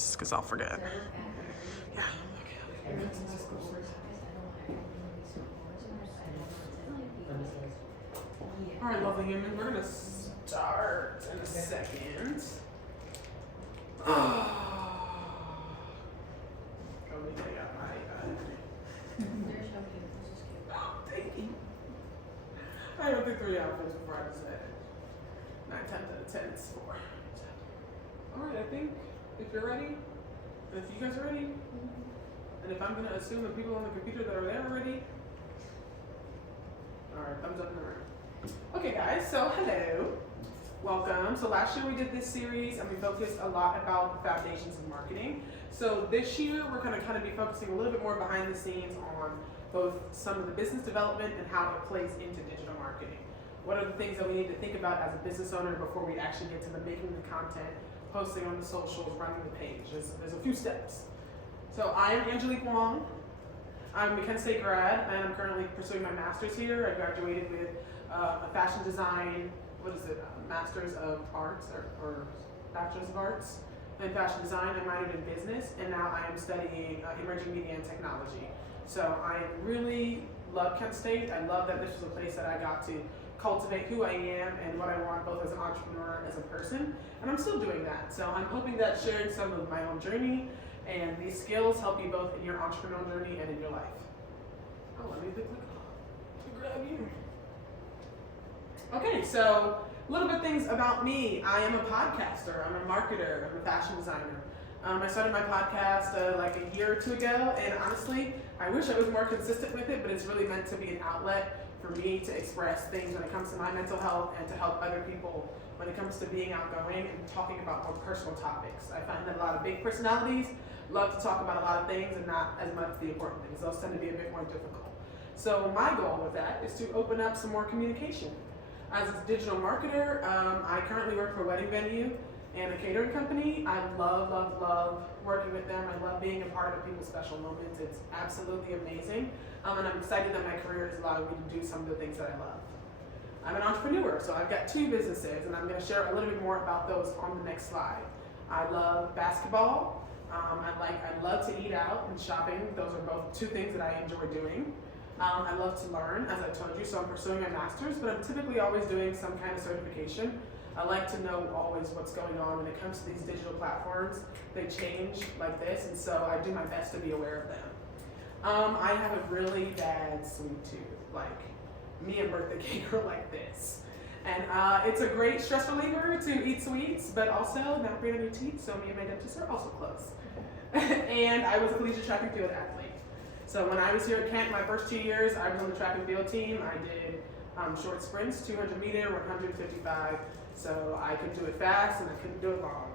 just because I'll forget. Yeah. All right, lovely humans, we're gonna start in a second. Thank you. I went through 3 outfits before I decided. 9 times out of 10, it's 4. Alright, I think if you're ready, and if you guys are ready, and if I'm going to assume the people on the computer that are there are ready. Alright, thumbs up in the room. Okay guys, so hello. Welcome. So last year we did this series and we focused a lot about the foundations of marketing. So this year we're going to kind of be focusing a little bit more behind the scenes on both some of the business development and how it plays into digital marketing. What are the things that we need to think about as a business owner before we actually get to the making the content, posting on the socials, running the page. There's a few steps. So I am Angelique Wong. I'm a Kent State grad and I'm currently pursuing my master's here. I graduated with a fashion design, Master's of Arts or Bachelor's of Arts in fashion design. I minored in business and now I am studying emerging media and technology. So I really love Kent State. I love that this was a place that I got to cultivate who I am and what I want both as an entrepreneur and as a person. And I'm still doing that. So I'm hoping that sharing some of my own journey and these skills help you both in your entrepreneurial journey and in your life. Oh, let me click to grab you. Okay, so a little bit things about me. I am a podcaster, I'm a marketer, I'm a fashion designer. I started my podcast like a year or 2 ago, and honestly, I wish I was more consistent with it, but it's really meant to be an outlet for me to express things when it comes to my mental health and to help other people when it comes to being outgoing and talking about more personal topics. I find that a lot of big personalities love to talk about a lot of things and not as much the important things. Those tend to be a bit more difficult. So my goal with that is to open up some more communication. As a digital marketer, I currently work for a wedding venue and a catering company. I love working with them. I love being a part of people's special moments. It's absolutely amazing. And I'm excited that my career has allowed me to do some of the things that I love. I'm an entrepreneur, so I've got 2 businesses, and I'm going to share a little bit more about those on the next slide. I love basketball. I love to eat out and shopping. Those are both 2 things that I enjoy doing. I love to learn, as I told you, so I'm pursuing my master's, but I'm typically always doing some kind of certification. I like to know always what's going on when it comes to these digital platforms. They change like this, and so I do my best to be aware of them. I have a really bad sweet tooth, like me and birthday cake are like this. And it's a great stress reliever to eat sweets, but also not great on your teeth, so me and my dentist are also close. And I was a collegiate track and field athlete. So when I was here at Kent, my first 2 years, I was on the track and field team. I did short sprints, 200 meter, 155. So I could do it fast and I couldn't do it long.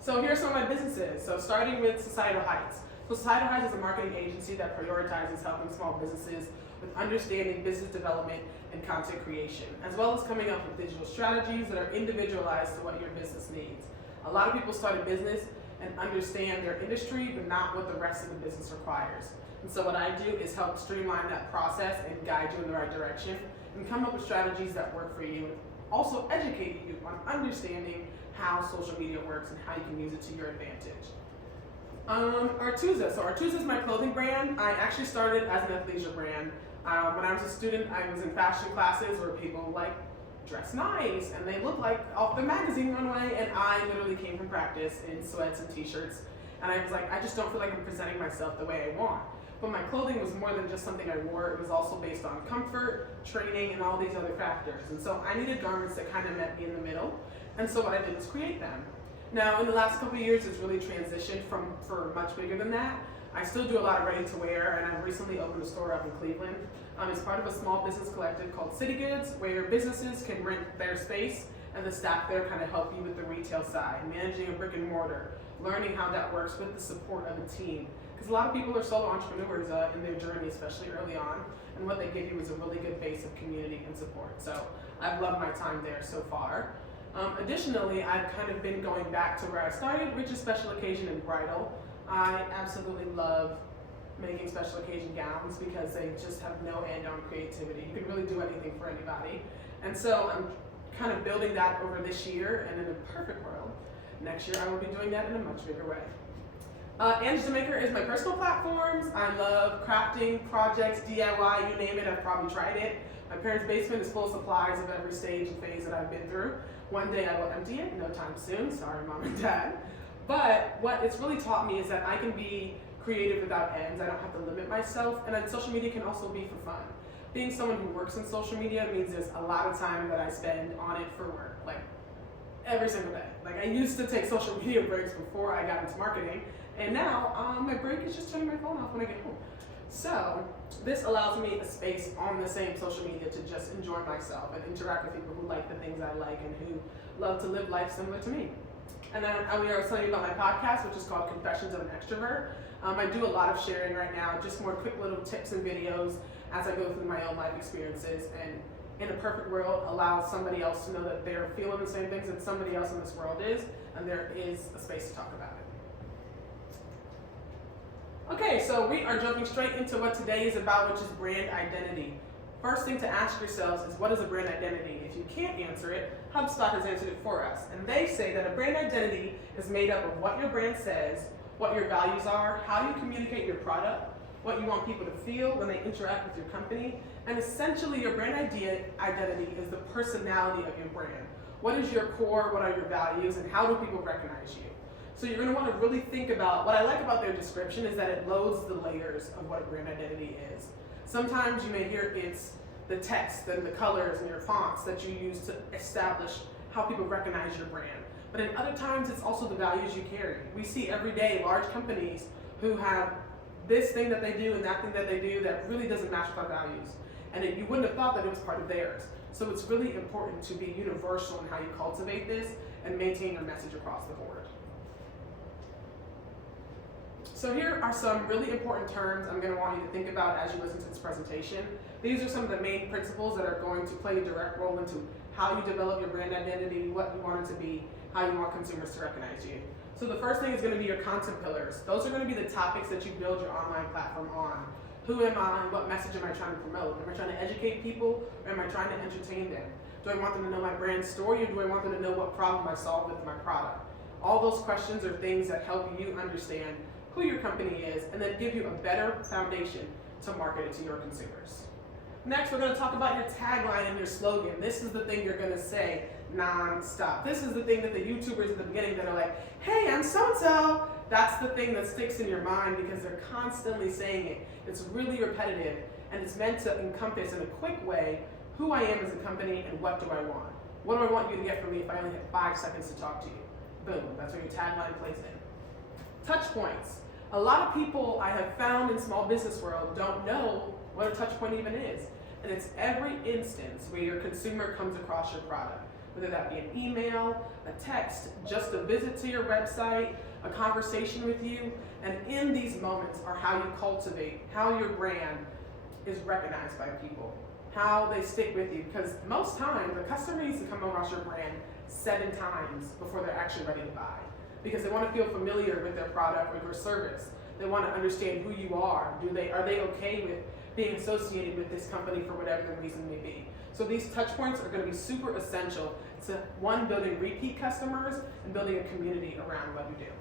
So here's some of my businesses. So starting with Societal Heights. So Societal Heights is a marketing agency that prioritizes helping small businesses with understanding business development and content creation, as well as coming up with digital strategies that are individualized to what your business needs. A lot of people start a business and understand their industry, but not what the rest of the business requires. And so what I do is help streamline that process and guide you in the right direction and come up with strategies that work for you, and also educate you on understanding how social media works and how you can use it to your advantage. Artusa. So Artusa is my clothing brand. I actually started as an athleisure brand. When I was a student, I was in fashion classes where people like dress nice and they look like off the magazine runway, and I literally came from practice in sweats and t-shirts, and I was like, I just don't feel like I'm presenting myself the way I want. But my clothing was more than just something I wore. It was also based on comfort, training, and all these other factors. And so I needed garments that kind of met me in the middle. And so what I did was create them. Now, in the last couple of years, it's really transitioned for much bigger than that. I still do a lot of ready-to-wear, and I've recently opened a store up in Cleveland. It's part of a small business collective called City Goods, where businesses can rent their space, and the staff there kind of help you with the retail side, managing a brick and mortar, learning how that works with the support of a team. Because a lot of people are solo entrepreneurs in their journey, especially early on, and what they give you is a really good base of community and support. So I've loved my time there so far. Additionally, I've kind of been going back to where I started, which is special occasion and bridal. I absolutely love making special occasion gowns because they just have no end on creativity. You can really do anything for anybody. And so I'm kind of building that over this year, and in a perfect world, Next year, I will be doing that in a much bigger way. Ange the Maker is my personal platforms. I love crafting, projects, DIY, you name it, I've probably tried it. My parents' basement is full of supplies of every stage and phase that I've been through. One day I will empty it, no time soon, sorry mom and dad. But what it's really taught me is that I can be creative without ends. I don't have to limit myself, and then social media can also be for fun. Being someone who works in social media means there's a lot of time that I spend on it for work, like every single day. Like I used to take social media breaks before I got into marketing, and now my break is just turning my phone off when I get home. So this allows me a space on the same social media to just enjoy myself and interact with people who like the things I like and who love to live life similar to me. And then I was telling you about my podcast, which is called Confessions of an Extrovert. I do a lot of sharing right now, just more quick little tips and videos as I go through my own life experiences, and in a perfect world, allow somebody else to know that they're feeling the same things that somebody else in this world is, and there is a space to talk about it. Okay, so we are jumping straight into what today is about, which is brand identity. First thing to ask yourselves is, what is a brand identity? If you can't answer it, HubSpot has answered it for us. And they say that a brand identity is made up of what your brand says, what your values are, how you communicate your product, what you want people to feel when they interact with your company, and essentially your brand identity is the personality of your brand. What is your core, what are your values, and how do people recognize you? So you're going to want to really think about, what I like about their description is that it loads the layers of what a brand identity is. Sometimes you may hear it's the text and the colors and your fonts that you use to establish how people recognize your brand. But in other times, it's also the values you carry. We see every day large companies who have this thing that they do and that thing that they do that really doesn't match with our values. And you wouldn't have thought that it was part of theirs. So it's really important to be universal in how you cultivate this and maintain your message across the board. So here are some really important terms I'm going to want you to think about as you listen to this presentation. These are some of the main principles that are going to play a direct role into how you develop your brand identity, what you want it to be, how you want consumers to recognize you. So the first thing is going to be your content pillars. Those are going to be the topics that you build your online platform on. Who am I? What message am I trying to promote? Am I trying to educate people, or am I trying to entertain them? Do I want them to know my brand story, or do I want them to know what problem I solve with my product? All those questions are things that help you understand who your company is, and then give you a better foundation to market it to your consumers. Next, we're going to talk about your tagline and your slogan. This is the thing you're going to say non-stop. This is the thing that the YouTubers at the beginning that are like, hey, I'm so-and-so. That's the thing that sticks in your mind because they're constantly saying it. It's really repetitive, and it's meant to encompass in a quick way who I am as a company and what do I want. What do I want you to get from me if I only have 5 seconds to talk to you? Boom, that's where your tagline plays in. Touch points. A lot of people I have found in small business world don't know what a touch point even is. And it's every instance where your consumer comes across your product, whether that be an email, a text, just a visit to your website, a conversation with you. And in these moments are how you cultivate, how your brand is recognized by people, how they stick with you. Because most times, the customer needs to come across your brand 7 times before they're actually ready to buy. Because they want to feel familiar with their product or your service. They want to understand who you are. Are they okay with being associated with this company for whatever the reason may be? So these touch points are going to be super essential to, one, building repeat customers and building a community around what you do.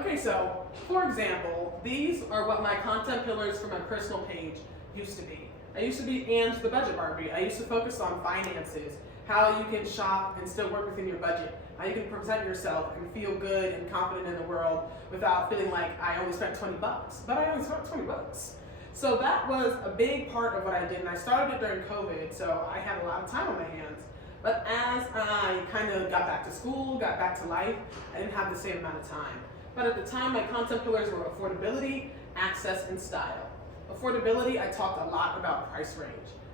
Okay, so for example, these are what my content pillars for my personal page used to be. I used to be Ange the Budget Barbie. I used to focus on finances, how you can shop and still work within your budget, how you can present yourself and feel good and confident in the world without feeling like I only spent $20, but I only spent $20. So that was a big part of what I did, and I started it during COVID, so I had a lot of time on my hands. But as I kind of got back to school, got back to life, I didn't have the same amount of time. But at the time, my content pillars were affordability, access, and style. Affordability, I talked a lot about price range.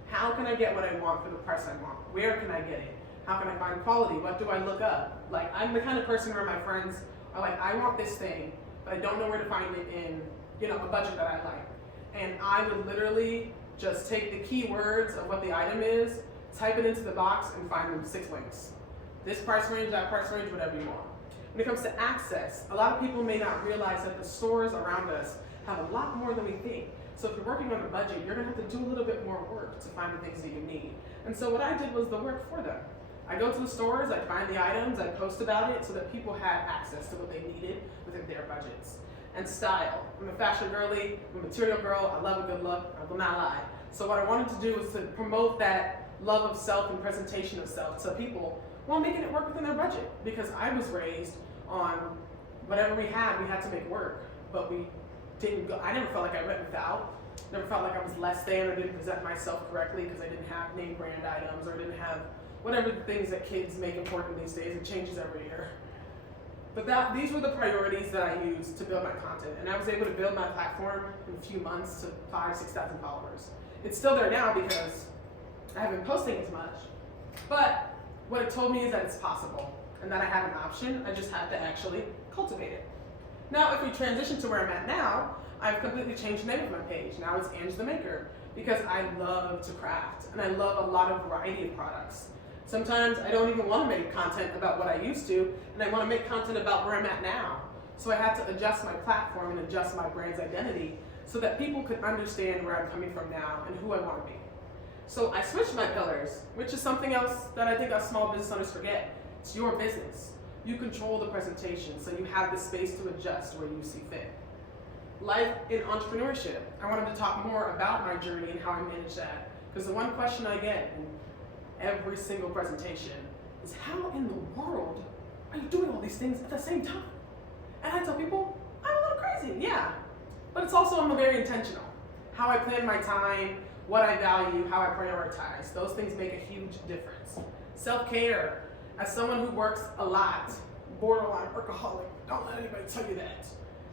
How can I get what I want for the price I want? Where can I get it? How can I find quality? What do I look up? Like, I'm the kind of person where my friends are like, I want this thing, but I don't know where to find it in, a budget that I like. And I would literally just take the keywords of what the item is, type it into the box, and find them 6 links. This price range, that price range, whatever you want. When it comes to access, a lot of people may not realize that the stores around us have a lot more than we think. So if you're working on a budget, you're gonna have to do a little bit more work to find the things that you need. And so what I did was the work for them. I go to the stores, I find the items, I post about it so that people had access to what they needed within their budgets. And style. I'm a fashion girly, I'm a material girl, I love a good look, I will not lie. So what I wanted to do was to promote that love of self and presentation of self to people while making it work within their budget. Because I was raised on whatever we had to make work. But we didn't go, I never felt like I went without. Never felt like I was less than or didn't present myself correctly because I didn't have name brand items or didn't have whatever the things that kids make important these days. It changes every year. But these were the priorities that I used to build my content. And I was able to build my platform in a few months to 5,000, 6,000 followers. It's still there now because I haven't been posting as much. But what it told me is that it's possible and that I have an option. I just have to actually cultivate it. Now, if we transition to where I'm at now, I've completely changed the name of my page. Now it's Ange the Maker because I love to craft and I love a lot of variety of products. Sometimes I don't even want to make content about what I used to, and I want to make content about where I'm at now. So I had to adjust my platform and adjust my brand's identity so that people could understand where I'm coming from now and who I want to be. So I switched my pillars, which is something else that I think us small business owners forget. It's your business. You control the presentation, so you have the space to adjust where you see fit. Life in entrepreneurship. I wanted to talk more about my journey and how I manage that. Because the one question I get in every single presentation is, how in the world are you doing all these things at the same time? And I tell people, I'm a little crazy, yeah. But it's also, I'm very intentional. How I plan my time, what I value, how I prioritize. Those things make a huge difference. Self-care. As someone who works a lot, borderline workaholic, don't let anybody tell you that.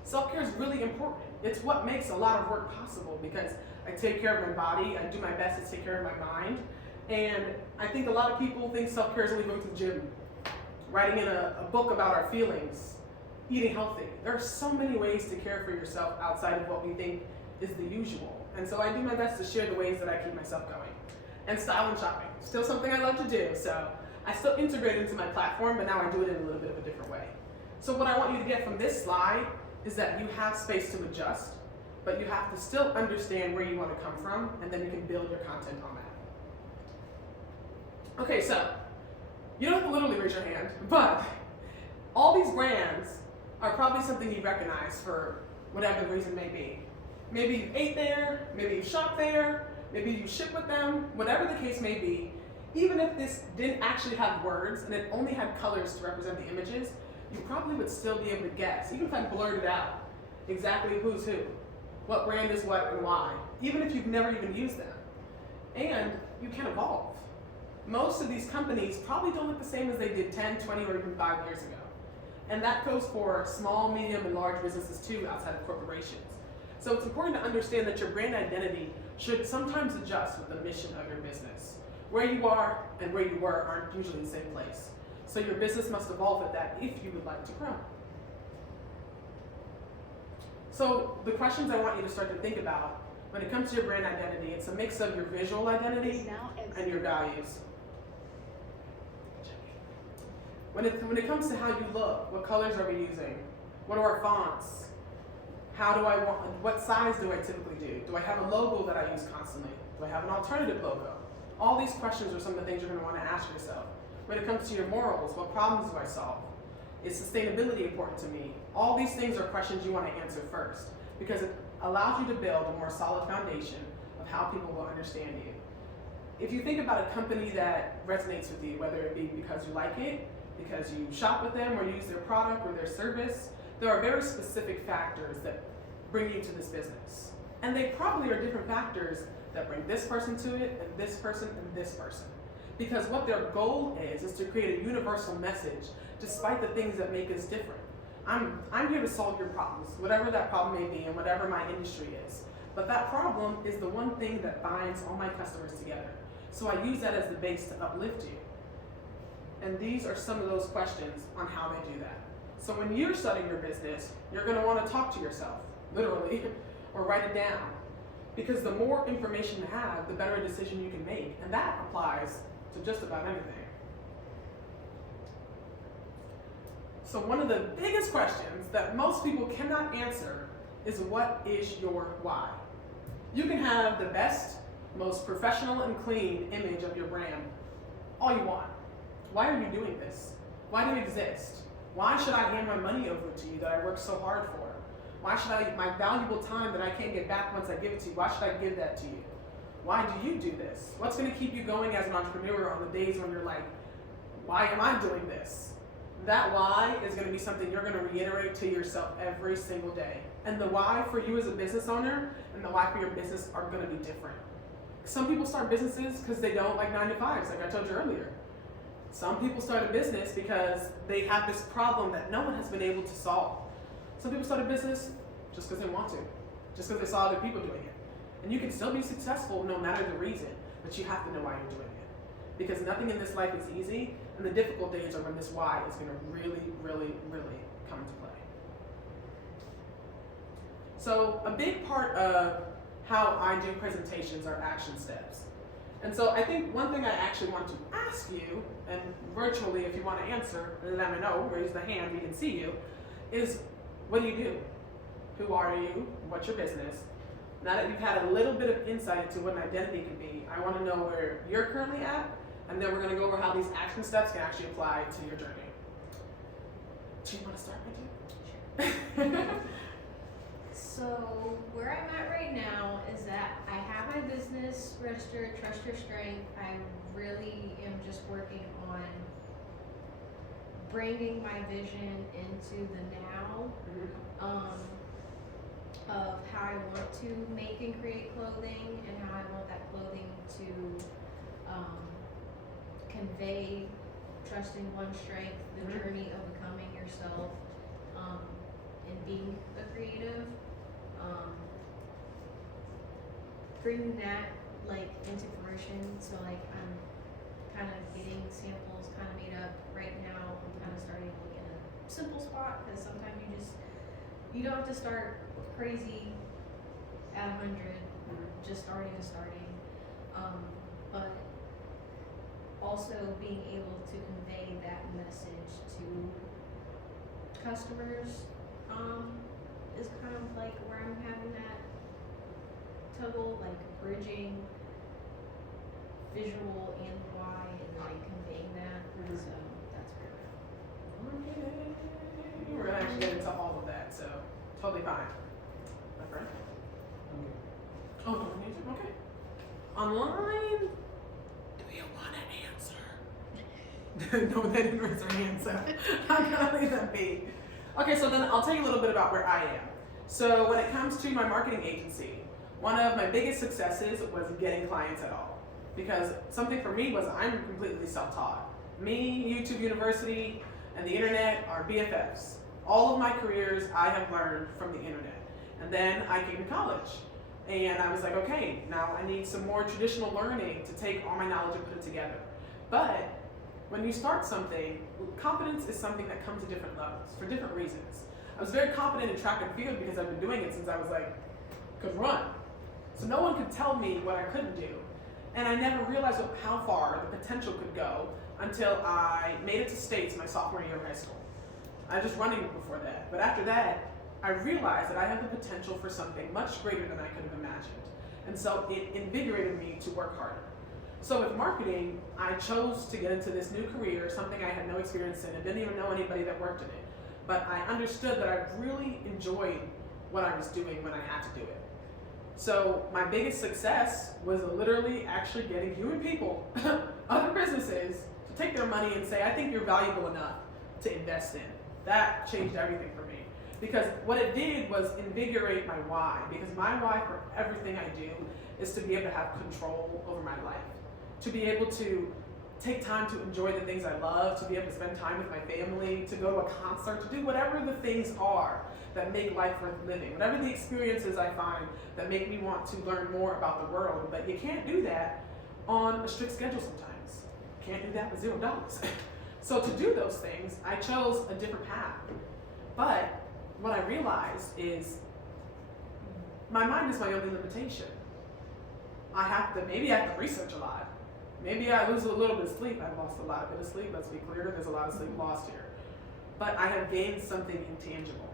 Self-care is really important. It's what makes a lot of work possible because I take care of my body, I do my best to take care of my mind, and I think a lot of people think self-care is only going to the gym, writing in a book about our feelings, eating healthy. There are so many ways to care for yourself outside of what we think is the usual. And so I do my best to share the ways that I keep myself going. And style and shopping, still something I love to do. So I still integrate it into my platform, but now I do it in a little bit of a different way. So what I want you to get from this slide is that you have space to adjust, but you have to still understand where you want to come from, and then you can build your content on that. Okay, so you don't have to literally raise your hand, but all these brands are probably something you recognize for whatever the reason may be. Maybe you ate there, maybe you shopped there, maybe you ship with them, whatever the case may be. Even if this didn't actually have words and it only had colors to represent the images, you probably would still be able to guess, even if I blurted out exactly who's who, what brand is what and why, even if you've never even used them. And you can evolve. Most of these companies probably don't look the same as they did 10, 20, or even 5 years ago. And that goes for small, medium, and large businesses too, outside of corporations. So it's important to understand that your brand identity should sometimes adjust with the mission of your business. Where you are and where you were aren't usually the same place. So your business must evolve with that if you would like to grow. So the questions I want you to start to think about when it comes to your brand identity, it's a mix of your visual identity and your values. When it comes to how you look, what colors are we using? What are our fonts? What size do I typically do? Do I have a logo that I use constantly? Do I have an alternative logo? All these questions are some of the things you're going to want to ask yourself. When it comes to your morals, what problems do I solve? Is sustainability important to me? All these things are questions you want to answer first because it allows you to build a more solid foundation of how people will understand you. If you think about a company that resonates with you, whether it be because you like it, because you shop with them or use their product or their service, there are very specific factors that bring you to this business. And they probably are different factors that bring this person to it and this person and this person. Because what their goal is to create a universal message despite the things that make us different. I'm here to solve your problems, whatever that problem may be and whatever my industry is. But that problem is the one thing that binds all my customers together. So I use that as the base to uplift you. And these are some of those questions on how they do that. So when you're starting your business, you're going to want to talk to yourself, literally, or write it down. Because the more information you have, the better a decision you can make. And that applies to just about anything. So one of the biggest questions that most people cannot answer is, what is your why? You can have the best, most professional and clean image of your brand all you want. Why are you doing this? Why do you exist? Why should I hand my money over to you that I worked so hard for? Why should I, my valuable time that I can't get back once I give it to you, why should I give that to you? Why do you do this? What's going to keep you going as an entrepreneur on the days when you're like, why am I doing this? That why is going to be something you're going to reiterate to yourself every single day. And the why for you as a business owner and the why for your business are going to be different. Some people start businesses because they don't like 9 to 5s, like I told you earlier. Some people start a business because they have this problem that no one has been able to solve. Some people start a business just because they want to, just because they saw other people doing it. And you can still be successful no matter the reason, but you have to know why you're doing it. Because nothing in this life is easy, and the difficult days are when this why is going to really, really, really come into play. So a big part of how I do presentations are action steps. And so I think one thing I actually want to ask you, and virtually if you want to answer, let me know, raise the hand, we can see you, is what do you do? Who are you? What's your business? Now that you've had a little bit of insight into what an identity can be, I want to know where you're currently at, and then we're going to go over how these action steps can actually apply to your journey. Do you want to start with you? So where I'm at right now is that I have my business registered, Trust Your Strength. I really am just working on bringing my vision into the now, of how I want to make and create clothing and how I want that clothing to convey trusting one's strength, the journey of becoming yourself, and being a creative. Bringing that like into fruition, so like I'm kind of getting samples kind of made up right now. I'm kind of starting like in a simple spot because sometimes you don't have to start crazy at 100, just starting, but also being able to convey that message to customers is kind of like where I'm having that toggle, like bridging visual and why and like conveying that. So that's where We're going to actually get into all of that, so totally fine. My friend? Oh, don't need to? Okay. Online, do you want to answer? No, they didn't raise their hand, so I'm going to leave that be. Okay, so then I'll tell you a little bit about where I am. So when it comes to my marketing agency, one of my biggest successes was getting clients at all. Because something for me was I'm completely self-taught. Me, YouTube University, and the internet are BFFs. All of my careers I have learned from the internet. And then I came to college. And I was like, okay, now I need some more traditional learning to take all my knowledge and put it together. But when you start something, confidence is something that comes at different levels for different reasons. I was very confident in track and field because I've been doing it since I was like, could run. So no one could tell me what I couldn't do. And I never realized how far the potential could go until I made it to States my sophomore year of high school. I was just running before that. But after that, I realized that I had the potential for something much greater than I could have imagined. And so it invigorated me to work harder. So with marketing, I chose to get into this new career, something I had no experience in. I didn't even know anybody that worked in it. But I understood that I really enjoyed what I was doing when I had to do it. So my biggest success was literally actually getting human people, other businesses, to take their money and say, I think you're valuable enough to invest in. That changed everything for me. Because what it did was invigorate my why. Because my why for everything I do is to be able to have control over my life. To be able to take time to enjoy the things I love, to be able to spend time with my family, to go to a concert, to do whatever the things are that make life worth living, whatever the experiences I find that make me want to learn more about the world. But you can't do that on a strict schedule sometimes. You can't do that with $0. So to do those things, I chose a different path. But what I realized is my mind is my only limitation. Maybe I have to research a lot. Maybe I lose a little bit of sleep. I've lost a lot of sleep, let's be clear. There's a lot of sleep lost here. But I have gained something intangible.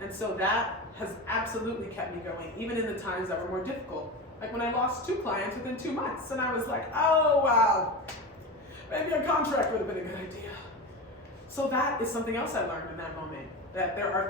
And so that has absolutely kept me going, even in the times that were more difficult. Like when I lost 2 clients within 2 months, and I was like, oh, wow. Maybe a contract would have been a good idea. So that is something else I learned in that moment, that there are